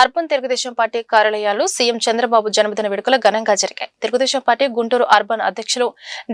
Urban Telugu Desam party కార్యాలయాల్లో CM Chandrababu జన్మదిన వేడుకలు ఘనంగా జరిగాయి. తెలుగుదేశం పార్టీ గుంటూరు అర్బన్ అధ్యక్షులు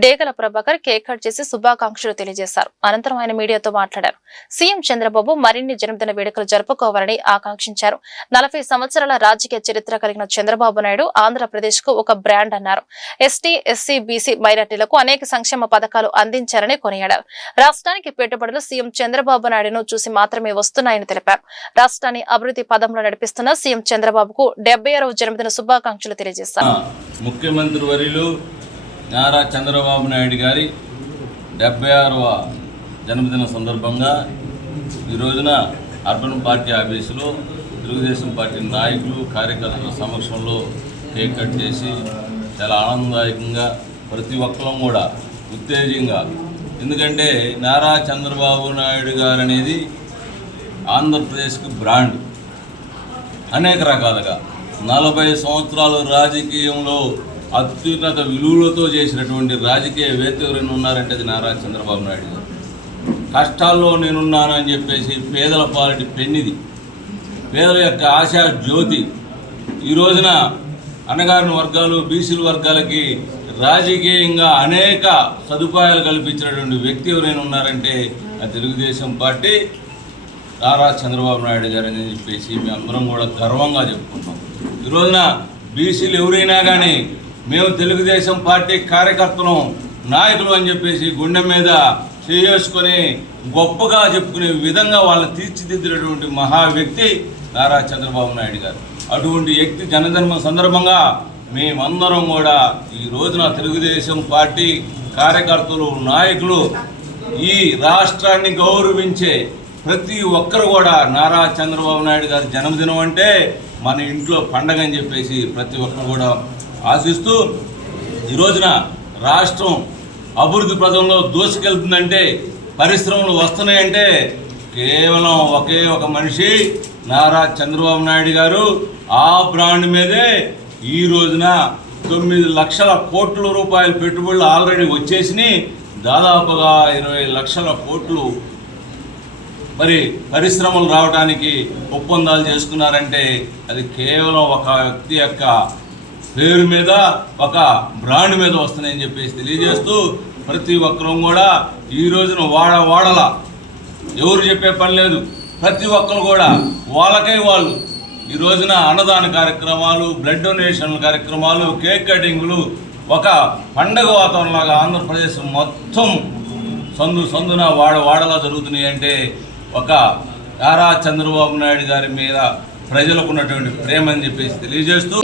డేగల ప్రభాకర్ కేక్ కట్ చేసి శుభాకాంక్షలు తెలియజేశారు. అనంతరం ఆయన మీడియాతో మాట్లాడారు. సీఎం చంద్రబాబు మరిన్ని జన్మదిన వేడుకలు జరుపుకోవాలని ఆకాంక్షించారు. 40 సంవత్సరాల రాజకీయ చరిత్ర కలిగిన చంద్రబాబు నాయుడు ఆంధ్రప్రదేశ్ కు ఒక బ్రాండ్ అన్నారు. ఎస్టీ, ఎస్సీ, బీసీ మైనార్టీలకు అనేక సంక్షేమ పథకాలు అందించారని కొనియాడారు. రాష్ట్రానికి పెట్టుబడులు సీఎం చంద్రబాబు నాయుడును చూసి మాత్రమే వస్తున్నాయని తెలిపారు. రాష్ట్రాన్ని అభివృద్ధి పదంలో నడిపిస్తున్న సీఎం చంద్రబాబుకు 76వ జన్మదిన శుభాకాంక్షలు తెలియజేశారు. ముఖ్యమంత్రి వర్యులు నారా చంద్రబాబు నాయుడు గారి 76వ జన్మదిన సందర్భంగా ఈ రోజున అర్బన్ పార్టీ ఆఫీసులో తెలుగుదేశం పార్టీ నాయకులు కార్యకర్తల సమక్షంలో కేక్ కట్ చేసి చాలా ఆనందదాయకంగా ప్రతి ఒక్కరం కూడా ఉత్తేజంగా, ఎందుకంటే నారా చంద్రబాబు నాయుడు గారు అనేది ఆంధ్రప్రదేశ్కి బ్రాండ్. అనేక రకాలుగా 40 సంవత్సరాలు రాజకీయంలో అత్యున్నత విలువలతో చేసినటువంటి రాజకీయవేత్త ఎవరైనా ఉన్నారంటే అది నారా చంద్రబాబు నాయుడు గారు. కష్టాల్లో నేనున్నానని చెప్పేసి పేదల పాలిటి పెన్నిది, పేదల యొక్క ఆశా జ్యోతి. ఈ రోజున అణగారిన వర్గాలు, బీసీల వర్గాలకి రాజకీయంగా అనేక సదుపాయాలు కల్పించినటువంటి వ్యక్తి ఎవరైనా ఉన్నారంటే ఆ తెలుగుదేశం పార్టీ నారా చంద్రబాబు నాయుడు గారు అని చెప్పేసి మేము అందరం కూడా గర్వంగా చెప్పుకుంటాం. ఈ రోజున బీసీలు ఎవరైనా కానీ మేము తెలుగుదేశం పార్టీ కార్యకర్తలు, నాయకులు అని చెప్పేసి గుండె మీద చేసుకొని గొప్పగా చెప్పుకునే విధంగా వాళ్ళని తీర్చిదిద్దినటువంటి మహా వ్యక్తి నారా చంద్రబాబు నాయుడు గారు. అటువంటి వ్యక్తి జన్మదిన సందర్భంగా మేమందరం కూడా ఈ రోజున తెలుగుదేశం పార్టీ కార్యకర్తలు, నాయకులు ఈ రాష్ట్రాన్ని గౌరవించే ప్రతి ఒక్కరు కూడా నారా చంద్రబాబు నాయుడు గారి జన్మదినం అంటే మన ఇంట్లో పండగ అని చెప్పేసి ప్రతి ఒక్కరు కూడా ఆశిస్తూ, ఈ రోజున రాష్ట్రం అభివృద్ధి పదంలో దూసుకెళ్తుందంటే, పరిశ్రమలు వస్తున్నాయంటే కేవలం ఒకే ఒక మనిషి నారా చంద్రబాబు నాయుడు గారు. ఆ బ్రాండ్ మీదే ఈ రోజున 9 లక్షల కోట్ల రూపాయల పెట్టుబడులు ఆల్రెడీ వచ్చేసినాయి. దాదాపుగా 20 లక్షల కోట్లు మరి పరిశ్రమలు రావడానికి ఒప్పందాలు చేసుకున్నారంటే అది కేవలం ఒక వ్యక్తి యొక్క పేరు మీద, ఒక బ్రాండ్ మీద వస్తుందని చెప్పేసి తెలియజేస్తూ, ప్రతి ఒక్కరూ కూడా ఈ రోజున వాడల ఎవరు చెప్పే పని లేదు. ప్రతి ఒక్కరు కూడా వాళ్ళకై వాళ్ళు ఈ రోజున అన్నదాన కార్యక్రమాలు, బ్లడ్ డొనేషన్ కార్యక్రమాలు, కేక్ కటింగ్లు ఒక పండగ వాతావరణంలాగా ఆంధ్రప్రదేశ్ మొత్తం సందున వాడలా జరుగుతున్నాయి. అంటే ఒక నారా చంద్రబాబు నాయుడు గారి మీద ప్రజలకు ఉన్నటువంటి ప్రేమ అని చెప్పేసి తెలియజేస్తూ